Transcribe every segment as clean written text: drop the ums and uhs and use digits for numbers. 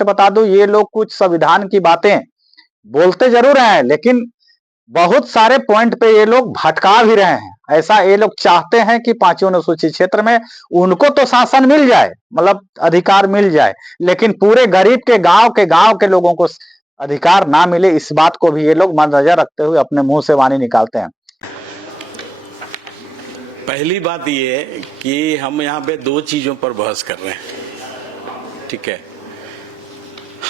स्पष्ट बता दूं, ये लोग कुछ संविधान की बातें बोलते जरूर हैं, लेकिन बहुत सारे पॉइंट पे ये लोग भटका भी रहे हैं। ऐसा ये लोग चाहते हैं कि पांचवी अनुसूचित क्षेत्र में उनको तो शासन मिल जाए, मतलब अधिकार मिल जाए, लेकिन पूरे गरीब के गांव के लोगों को अधिकार ना मिले, इस बात को भी ये लोग मद्देनजर रखते हुए अपने मुंह से वाणी निकालते हैं। पहली बात ये है कि हम यहाँ पे दो चीजों पर बहस कर रहे हैं, ठीक है।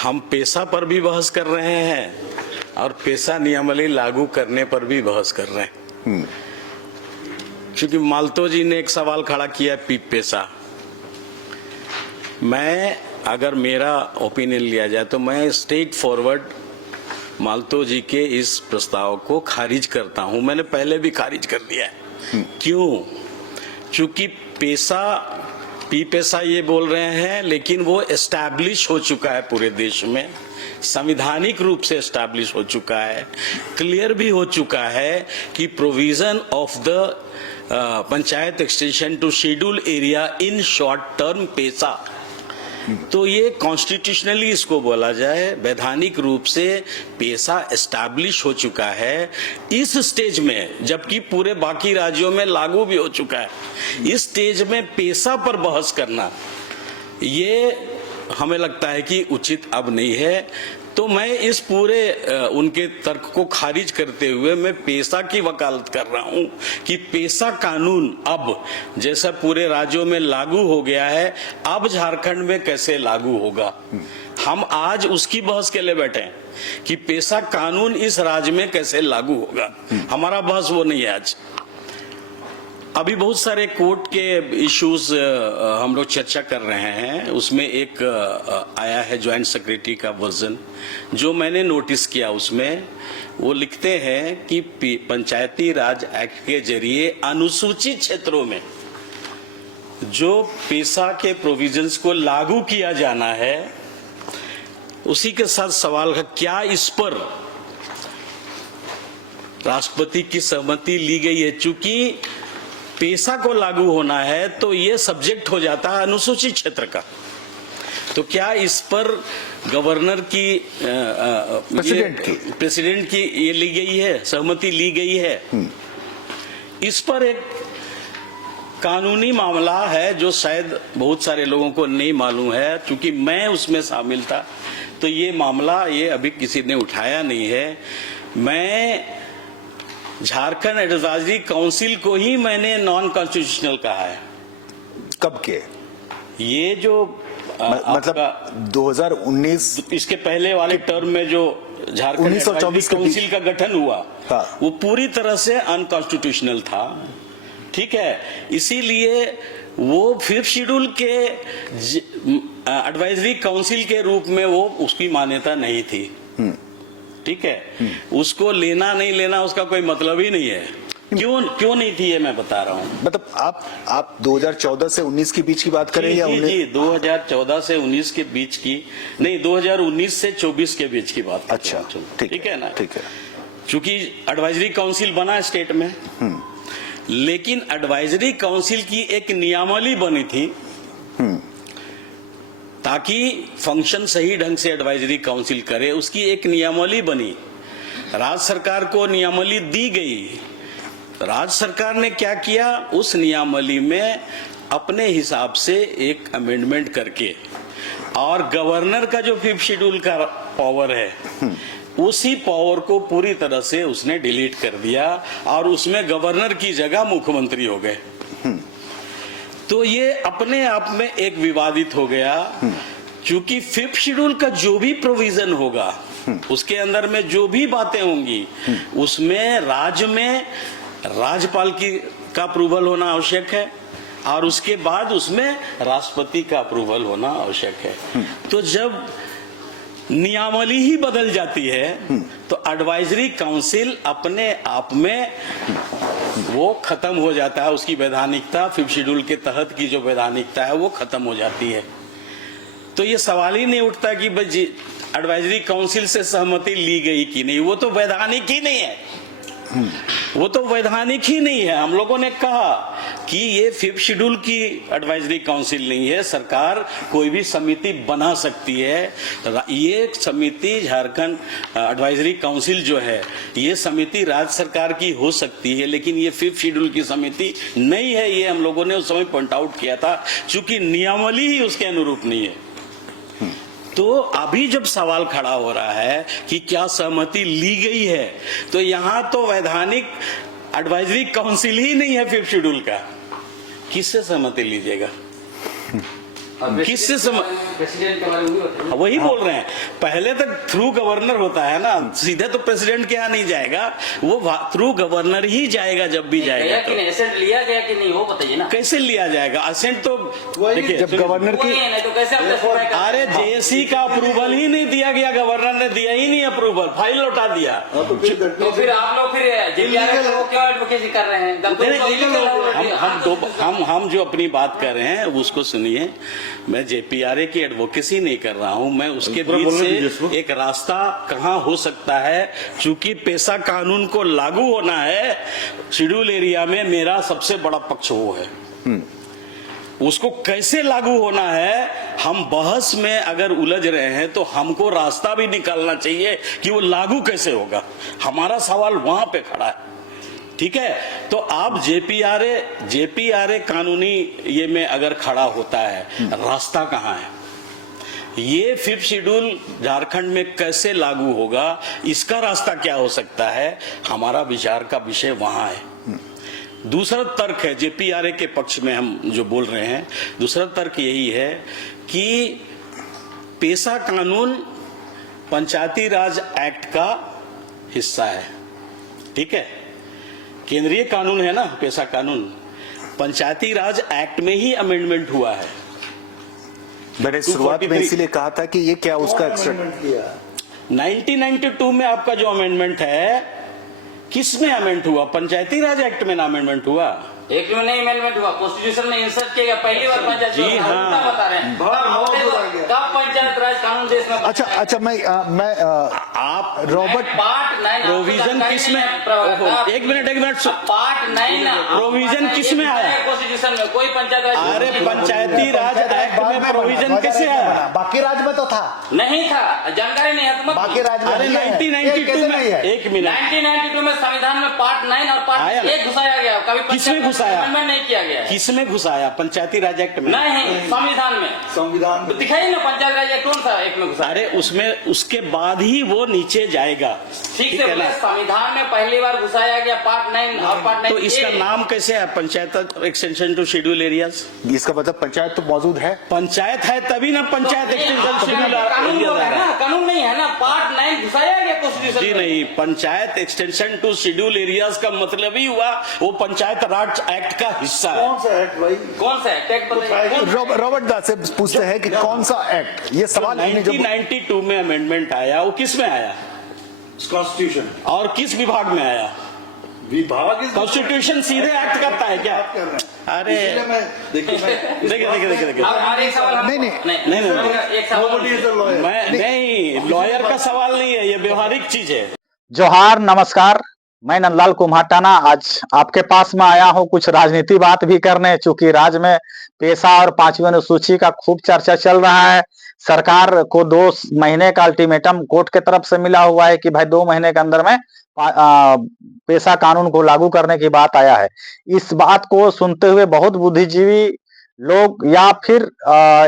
हम पेशा पर भी बहस कर रहे हैं और पेशा नियमावली लागू करने पर भी बहस कर रहे हैं। क्योंकि मालतो जी ने एक सवाल खड़ा किया पेशा। मैं अगर मेरा ओपिनियन लिया जाए तो मैं स्ट्रेट फॉरवर्ड मालतो जी के इस प्रस्ताव को खारिज करता हूं। मैंने पहले भी खारिज कर दिया है। क्यों? क्योंकि पेशा ये बोल रहे हैं, लेकिन वो एस्टैब्लिश हो चुका है पूरे देश में, संवैधानिक रूप से एस्टैब्लिश हो चुका है, क्लियर भी हो चुका है कि provision of the panchayat extension to schedule area in short term PESA. तो ये कॉन्स्टिट्यूशनली इसको बोला जाए, वैधानिक रूप से पेशा एस्टैब्लिश हो चुका है इस स्टेज में, जबकि पूरे बाकी राज्यों में लागू भी हो चुका है। इस स्टेज में पेशा पर बहस करना ये हमें लगता है कि उचित अब नहीं है। तो मैं इस पूरे उनके तर्क को खारिज करते हुए मैं पेशा की वकालत कर रहा हूं कि पेशा कानून अब जैसा पूरे राज्यों में लागू हो गया है, अब झारखंड में कैसे लागू होगा। हम आज उसकी बहस के लिए बैठे हैं कि पेशा कानून इस राज्य में कैसे लागू होगा। हमारा बहस वो नहीं है आज। अभी बहुत सारे कोर्ट के इश्यूज हम लोग चर्चा कर रहे हैं। उसमें एक आया है ज्वाइंट सेक्रेटरी का वर्जन, जो मैंने नोटिस किया। उसमें वो लिखते हैं कि पंचायती राज एक्ट के जरिए अनुसूचित क्षेत्रों में जो पेशा के प्रोविजंस को लागू किया जाना है, उसी के साथ सवाल है क्या इस पर राष्ट्रपति की सहमति ली गई है। चूंकि पेशा को लागू होना है तो ये सब्जेक्ट हो जाता है अनुसूचित क्षेत्र का, तो क्या इस पर गवर्नर की प्रेसिडेंट की ये ली गई है, सहमति ली गई है। इस पर एक कानूनी मामला है जो शायद बहुत सारे लोगों को नहीं मालूम है। क्योंकि मैं उसमें शामिल था तो ये मामला ये अभी किसी ने उठाया नहीं है। मैं झारखंड एडवाइजरी काउंसिल को ही मैंने नॉन कॉन्स्टिट्यूशनल कहा है। कब के? ये जो मतलब 2019 इसके पहले वाले टर्म में जो झारखंड एडवाइजरी काउंसिल का गठन हुआ, हाँ। वो पूरी तरह से अनकॉन्स्टिट्यूशनल था, ठीक है। इसीलिए वो 5th शेड्यूल के एडवाइजरी काउंसिल के रूप में वो उसकी मान्यता नहीं थी, ठीक है। उसको लेना नहीं लेना उसका कोई मतलब ही नहीं है। क्यों नहीं थी ये मैं बता रहा हूँ। मतलब आप 2014 से 19 के बीच की बात करें या जी 2014 से 19 के बीच की नहीं, 2019 से 24 के बीच की बात। अच्छा, ठीक है ना, ठीक है। चूंकि एडवाइजरी काउंसिल बना स्टेट में, लेकिन एडवाइजरी काउंसिल की एक नियमावली बनी थी ताकि फंक्शन सही ढंग से एडवाइजरी काउंसिल करे। उसकी एक नियमावली बनी, राज्य सरकार को नियमावली दी गई। राज्य सरकार ने क्या किया, उस नियमावली में अपने हिसाब से एक अमेंडमेंट करके और गवर्नर का जो 5th शेड्यूल का पावर है उसी पावर को पूरी तरह से उसने डिलीट कर दिया और उसमें गवर्नर की जगह मुख्यमंत्री हो गए। तो ये अपने आप में एक विवादित हो गया। क्योंकि 5th शेड्यूल का जो भी प्रोविजन होगा उसके अंदर में जो भी बातें होंगी उसमें राज्य में राज्यपाल का अप्रूवल होना आवश्यक है और उसके बाद उसमें राष्ट्रपति का अप्रूवल होना आवश्यक है। तो जब नियमावली ही बदल जाती है तो एडवाइजरी काउंसिल अपने आप में वो खत्म हो जाता है, उसकी वैधानिकता 5th शेड्यूल के तहत की जो वैधानिकता है वो खत्म हो जाती है। तो ये सवाल ही नहीं उठता कि भाई एडवाइजरी काउंसिल से सहमति ली गई कि नहीं, वो तो वैधानिक ही नहीं है। वो तो वैधानिक ही नहीं है। हम लोगों ने कहा कि ये 5th शेड्यूल की एडवाइजरी काउंसिल नहीं है। सरकार कोई भी समिति बना सकती है। ये समिति झारखंड एडवाइजरी काउंसिल जो है, ये समिति राज्य सरकार की हो सकती है, लेकिन ये 5th शेड्यूल की समिति नहीं है। ये हम लोगों ने उस समय पॉइंट आउट किया था, चूंकि नियमावली ही उसके अनुरूप नहीं है। तो अभी जब सवाल खड़ा हो रहा है कि क्या सहमति ली गई है, तो यहां तो वैधानिक एडवाइजरी काउंसिल ही नहीं है 5th शेड्यूल का। किससे सहमति लीजिएगा? किससे प्रेसिडेंट के बारे में भी होता है। वही बोल रहे हैं, पहले तक थ्रू गवर्नर होता है ना, सीधे तो प्रेसिडेंट के यहाँ नहीं जाएगा, वो थ्रू गवर्नर ही जाएगा जब भी जाएगा। तो एसेंट लिया गया कि नहीं वो बताइए ना। कैसे लिया जाएगा? असेंट तो देखिए, जब गवर्नर की तो कैसे अरे जेएसी का अप्रूवल ही नहीं दिया गया, गवर्नर ने दिया ही नहीं अप्रूवल, फाइल लौटा दिया। तो फिर आप लोग फिर क्यों एडवोकेसी कर रहे हैं? हम जो अपनी बात कर रहे हैं उसको सुनिए। मैं जेपीआरए की एडवोकेसी नहीं कर रहा हूं, मैं उसके बीच से एक रास्ता कहां हो सकता है, चूंकि पेशा कानून को लागू होना है शेड्यूल एरिया में, मेरा सबसे बड़ा पक्ष वो है। उसको कैसे लागू होना है, हम बहस में अगर उलझ रहे हैं तो हमको रास्ता भी निकालना चाहिए कि वो लागू कैसे होगा। हमारा सवाल वहां पे खड़ा है, ठीक है? तो आप जेपीआरए कानूनी ये में अगर खड़ा होता है, रास्ता कहां है? ये 5th शेड्यूल झारखंड में कैसे लागू होगा, इसका रास्ता क्या हो सकता है, हमारा विचार का विषय वहां है। दूसरा तर्क है, जेपीआरए के पक्ष में हम जो बोल रहे हैं, दूसरा तर्क यही है कि पेशा कानून पंचायती राज एक्ट का हिस्सा है, ठीक है? केंद्रीय कानून है ना पेशा कानून, पंचायती राज एक्ट में ही अमेंडमेंट हुआ है। मैंने शुरुआत में इसीलिए कहा था कि ये क्या उसका 1992 में आपका जो अमेंडमेंट है, किस में अमेंडमेंट हुआ? पंचायती राज एक्ट में ना अमेंडमेंट हुआ। एक में नहीं अमेंडमेंट हुआ, कॉन्स्टिट्यूशन में इंसर्ट किया गया पहली बार पंचायत। जी हाँ, बता रहे हैं कब पंचायत राज कानून देश में। अच्छा मैं आप रॉबर्ट पार्ट 9 प्रोविजन किस में, एक मिनट पार्ट 9 प्रोविजन किस में आया? कॉन्स्टिट्यूशन में कोई पंचायत राज। अरे पंचायती राज एक्ट में प्रोविजन कैसे आया? बाकी राज्य में तो था, नहीं था, जानकारी नहीं है तुम्हें। बाकी राज्य में अरे नहीं है। 1992 में, नहीं है। एक मिनट, 1992 में संविधान में पार्ट 9 और पार्ट 1 घुसाया गया। कभी किसमें घुसाया? अमेंडमेंट नहीं किया गया है। किसमें घुसाया? पंचायती राज एक्ट में नहीं, संविधान में। संविधान तो दिखाइए ना पंचायत राज एक्ट कौन सा एक में घुसा। अरे उसमें उसके बाद ही वो नीचे जाएगा, ठीक है से ना? संविधान में पहली बार घुसाया गया पार्ट 9 और पार्ट 9। तो इसका नाम कैसे है? Panchayat extension to schedule areas. इसका मतलब पंचायत तो मौजूद है, पंचायत है तभी ना पंचायत एक्सटेंशन शेड्यूल एरियाज। कानून नहीं है ना, पार्ट 9 घुसाया गया कॉन्स्टिट्यूशन। जी नहीं, panchayat extension to schedule areas का मतलब ही हुआ वो पंचायत राज एक्ट का हिस्सा है। कौन सा एक्ट भाई? कौन सा एक्ट बताइए। रॉबर्ट दास से पूछते हैं कि कौन सा एक्ट, ये सवाल हमने जो 1992 में अमेंडमेंट आया, वो किस में आया कॉन्स्टिट्यूशन और किस विभाग में आया? विभाग कॉन्स्टिट्यूशन सीधे एक्ट करता है क्या? अरे देखिए और एक सवाल नहीं एक सवाल मैं लॉयर का सवाल नहीं है, ये व्यवहारिक चीज है। जोहार, नमस्कार। मैं नंदलाल कुम्हाटाना आज आपके पास में आया हूं कुछ राजनीति बात भी करने, चूंकि राज्य में पेशा और 5वीं अनुसूची का खूब चर्चा चल रहा है। सरकार को 2 महीने का अल्टीमेटम कोर्ट के तरफ से मिला हुआ है कि भाई 2 महीने के अंदर में पेशा कानून को लागू करने की बात आया है। इस बात को सुनते हुए बहुत बुद्धिजीवी लोग, या फिर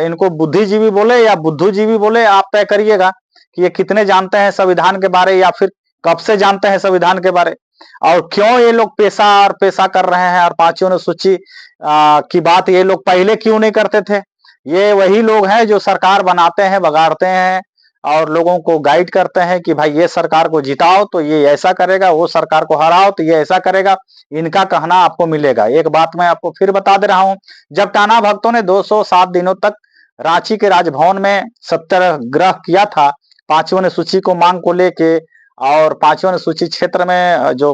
इनको बुद्धिजीवी बोले या बुद्धूजीवी बोले, आप तय करिएगा कि ये कितने जानते हैं संविधान के बारे, या फिर कब से जानते हैं संविधान के बारे, और क्यों ये लोग पेशा कर रहे हैं, और 5वीं अनुसूची की बात ये लोग पहले क्यों नहीं करते थे। ये वही लोग हैं जो सरकार बनाते हैं, बगाड़ते हैं और लोगों को गाइड करते हैं कि भाई ये सरकार को जिताओ तो ये ऐसा करेगा, वो सरकार को हराओ तो ये ऐसा करेगा। इनका कहना आपको मिलेगा। एक बात मैं आपको फिर बता दे रहा हूं, जब टाना भक्तों ने 207 दिनों तक रांची के राजभवन में सत्याग्रह किया था 5वीं अनुसूची को मांग को लेके, और 5वीं अनुसूची क्षेत्र में जो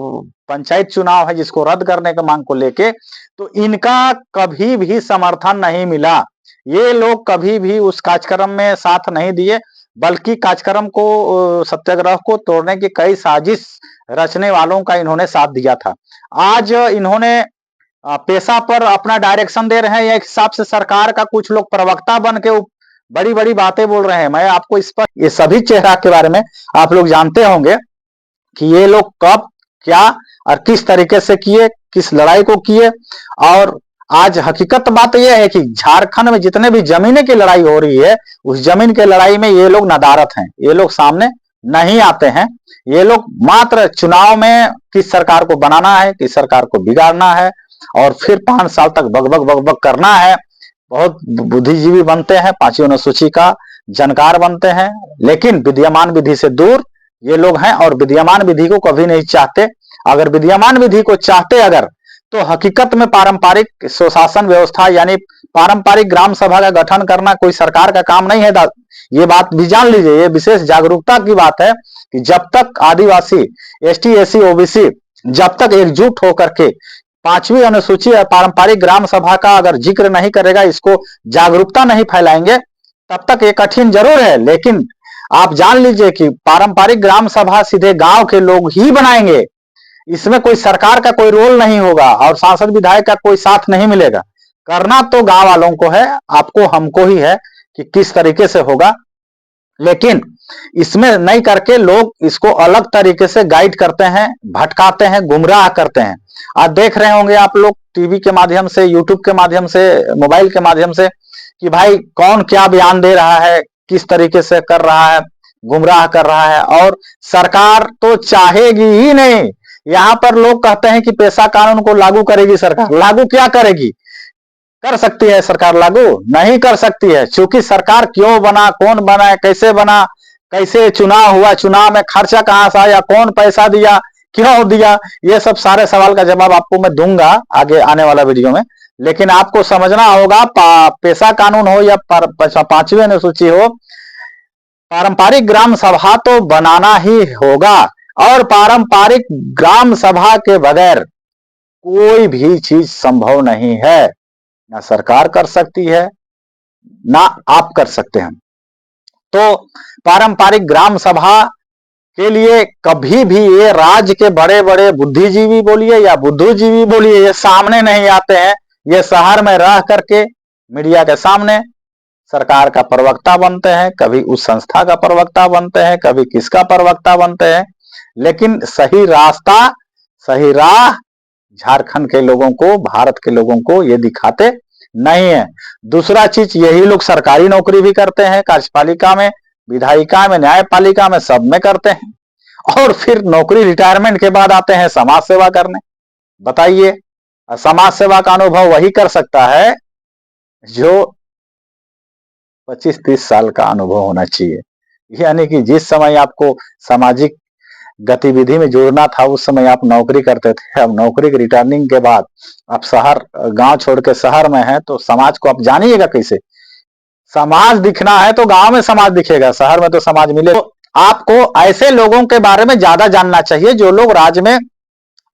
पंचायत चुनाव है जिसको रद्द करने की मांग को लेके, तो इनका कभी भी समर्थन नहीं मिला। ये लोग कभी भी उस कार्यक्रम में साथ नहीं दिए, बल्कि कार्यक्रम को, सत्याग्रह को तोड़ने की कई साजिश रचने वालों का इन्होंने साथ दिया था। आज इन्होंने पेशा पर अपना डायरेक्शन दे रहे हैं, या एक हिसाब से सरकार का कुछ लोग प्रवक्ता बन के बड़ी बड़ी बातें बोल रहे हैं। मैं आपको इस पर, ये सभी चेहरा के बारे में आप लोग जानते होंगे कि ये लोग कब क्या और किस तरीके से किए, किस लड़ाई को किए। और आज हकीकत बात यह है कि झारखंड में जितने भी जमीने की लड़ाई हो रही है, उस जमीन की लड़ाई में ये लोग नदारत हैं, ये लोग सामने नहीं आते हैं। ये लोग मात्र चुनाव में किस सरकार को बनाना है, किस सरकार को बिगाड़ना है, और फिर 5 साल तक बकबक बकबक करना है। बहुत बुद्धिजीवी बनते हैं, 5वीं अनुसूची का जानकार बनते हैं, लेकिन विद्यमान विधि से दूर ये लोग हैं और विद्यमान विधि को कभी नहीं चाहते। अगर विद्यमान विधि को चाहते अगर, तो हकीकत में पारंपरिक स्वशासन व्यवस्था यानी पारंपरिक ग्राम सभा का गठन करना कोई सरकार का काम नहीं है। ये बात भी जान लीजिए, ये विशेष जागरूकता की बात है कि जब तक आदिवासी, एसटी, एससी, ओबीसी जब तक एकजुट होकर के 5वीं अनुसूची और पारंपरिक ग्राम सभा का अगर जिक्र नहीं करेगा, इसको जागरूकता नहीं फैलाएंगे, तब तक ये कठिन जरूर है। लेकिन आप जान लीजिए कि पारंपरिक ग्राम सभा सीधे गांव के लोग ही बनाएंगे, इसमें कोई सरकार का कोई रोल नहीं होगा और सांसद विधायक का कोई साथ नहीं मिलेगा। करना तो गांव वालों को है, आपको हमको ही है कि किस तरीके से होगा। लेकिन इसमें नहीं करके लोग इसको अलग तरीके से गाइड करते हैं, भटकाते हैं, गुमराह करते हैं। आज देख रहे होंगे आप लोग टीवी के माध्यम से, यूट्यूब के माध्यम से, मोबाइल के माध्यम से कि भाई कौन क्या बयान दे रहा है, किस तरीके से कर रहा है, गुमराह कर रहा है। और सरकार तो चाहेगी ही नहीं। यहाँ पर लोग कहते हैं कि पेशा कानून को लागू करेगी सरकार। लागू क्या करेगी? कर सकती है सरकार लागू? नहीं कर सकती है। क्योंकि सरकार क्यों बना, कौन बना, कैसे बना, कैसे चुनाव हुआ, चुनाव में खर्चा कहां से आया, कौन पैसा दिया, क्यों दिया, ये सब सारे सवाल का जवाब आपको मैं दूंगा आगे आने वाला वीडियो में। लेकिन आपको समझना होगा, पेशा कानून हो या 5वीं अनुसूची हो, पारंपरिक ग्राम सभा तो बनाना ही होगा। और पारंपरिक ग्राम सभा के बगैर कोई भी चीज संभव नहीं है। ना सरकार कर सकती है, ना आप कर सकते हैं। तो पारंपरिक ग्राम सभा के लिए कभी भी ये राज्य के बड़े बड़े बुद्धिजीवी बोलिए या बुद्धूजीवी बोलिए, ये सामने नहीं आते हैं। ये शहर में रह करके मीडिया के सामने सरकार का प्रवक्ता बनते हैं, कभी उस संस्था का प्रवक्ता बनते हैं, कभी किसका प्रवक्ता बनते हैं। लेकिन सही रास्ता, सही राह झारखंड के लोगों को, भारत के लोगों को ये दिखाते नहीं है। दूसरा चीज, यही लोग सरकारी नौकरी भी करते हैं, कार्यपालिका में, विधायिका में, न्यायपालिका में, सब में करते हैं। और फिर नौकरी रिटायरमेंट के बाद आते हैं समाज सेवा करने। बताइए, समाज सेवा का अनुभव वही कर सकता है जो 25-30 साल का अनुभव होना चाहिए। यानी कि जिस समय आपको सामाजिक गतिविधि में जुड़ना था, उस समय आप नौकरी करते थे। अब नौकरी के रिटर्निंग के बाद आप शहर, गांव छोड़ के शहर में हैं, तो समाज को आप जानिएगा कैसे? समाज दिखना है तो गांव में समाज दिखेगा, शहर में तो समाज मिले। तो आपको ऐसे लोगों के बारे में ज्यादा जानना चाहिए जो लोग राज्य में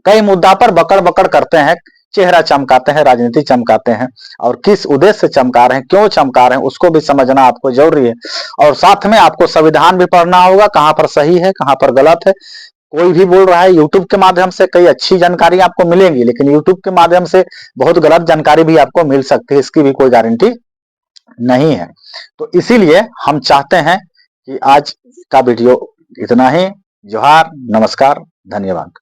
कई मुद्दा पर बकड़ बकड़ करते हैं, चेहरा चमकाते हैं, राजनीति चमकाते हैं, और किस उद्देश्य से चमका रहे हैं, क्यों चमका रहे हैं, उसको भी समझना आपको जरूरी है। और साथ में आपको संविधान भी पढ़ना होगा, कहां पर सही है, कहां पर गलत है। कोई भी बोल रहा है, यूट्यूब के माध्यम से कई अच्छी जानकारी आपको मिलेंगी, लेकिन यूट्यूब के माध्यम से बहुत गलत जानकारी भी आपको मिल सकती है, इसकी भी कोई गारंटी नहीं है। तो इसीलिए हम चाहते हैं कि आज का वीडियो इतना ही। जोहार, नमस्कार, धन्यवाद।